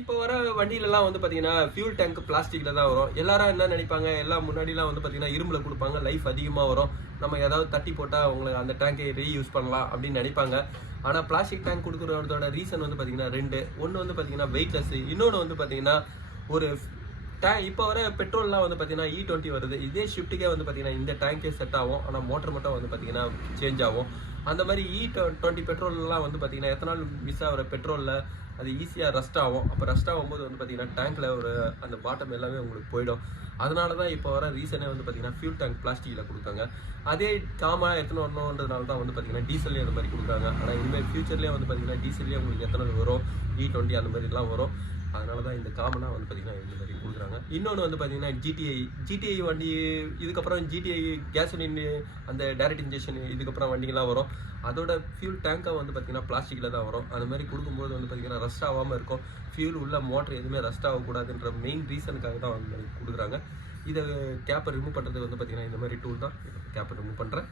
இப்போ வர வண்டியிலலாம் வந்து பார்த்தீங்கன்னா ஃபியூல் டேங்க் பிளாஸ்டிக்கில் தான் வரும். எல்லாரும் என்ன நினைப்பாங்க, எல்லாம் முன்னாடிலாம் வந்து பார்த்தீங்கன்னா இரும்பில் கொடுப்பாங்க, லைஃப் அதிகமாக வரும், நம்ம ஏதாவது தட்டி போட்டால் உங்களுக்கு அந்த டேங்கை ரீயூஸ் பண்ணலாம் அப்படின்னு நினைப்பாங்க. ஆனால் பிளாஸ்டிக் டேங்க் கொடுக்குறதோட ரீசன் வந்து பார்த்தீங்கன்னா ரெண்டு. ஒன்று வந்து பார்த்தீங்கன்னா வெயிட்லெஸ், இன்னொன்று வந்து பார்த்தீங்கன்னா ஒரு இப்போ வர பெட்ரோல்லாம் வந்து பார்த்தீங்கன்னா E20 வருது. இதே ஷிஃப்ட்டுக்கே வந்து பார்த்தீங்கன்னா இந்த டேங்கே செட் ஆகும், ஆனால் மோட்டர் மட்டும் வந்து பார்த்தீங்கன்னா சேஞ்ச் ஆகும். அந்த மாதிரி E20 பெட்ரோல்லாம் வந்து பார்த்தீங்கன்னா எத்தனால் மிஸ் ஆகிற பெட்ரோலில் அது ஈஸியாக ரஸ்ட் ஆகும். அப்போ ரஸ்ட் ஆகும்போது வந்து பார்த்தீங்கன்னா டேங்க்கில் ஒரு அந்த பாட்டம் எல்லாமே உங்களுக்கு போயிடும். அதனால தான் இப்போ வர ரீசனே வந்து பார்த்தீங்கன்னா ஃபியூல் டேங்க் பிளாஸ்டிக்கில் கொடுத்தாங்க. அதே காமாக எத்தனை வரணுன்றதுனால தான் வந்து பார்த்தீங்கன்னா டீசல்லே அந்த மாதிரி கொடுக்குறாங்க. ஆனால் இனிமேல் ஃபியூச்சர்லேயே வந்து பார்த்தீங்கன்னா டீசல்லே உங்களுக்கு எத்தனை வரும், E20 அந்த மாதிரிலாம் வரும். அதனால தான் இந்த காமனாக வந்து பார்த்தீங்கன்னா இந்த மாதிரி கொடுக்குறாங்க. இன்னொன்று வந்து பார்த்தீங்கன்னா ஜிடிஐ வண்டி, இதுக்கப்புறம் ஜிடிஐ கேசோலின், அந்த டைரக்ட் இன்ஜெக்ஷன் இதுக்கப்புறம் வண்டிங்கெலாம் வரும். அதோட ஃபியூல் டேங்காக வந்து பார்த்தீங்கன்னா பிளாஸ்டிக்கில் தான் வரும். அது மாதிரி கொடுக்கும்போது வந்து பார்த்தீங்கன்னா ரஸ்ட் ஆகாமல் இருக்கும். ஃபியூல் உள்ள மோட்டர் எதுவுமே ரஸ்ட் ஆகக்கூடாதுன்ற மெயின் ரீசனுக்காக தான் வந்து கொடுக்குறாங்க. இதை கேப்பை ரிமூவ் பண்ணுறது வந்து பார்த்தீங்கன்னா இந்த மாதிரி டூல் தான். கேப்பை ரிமூவ் பண்ணுறேன்.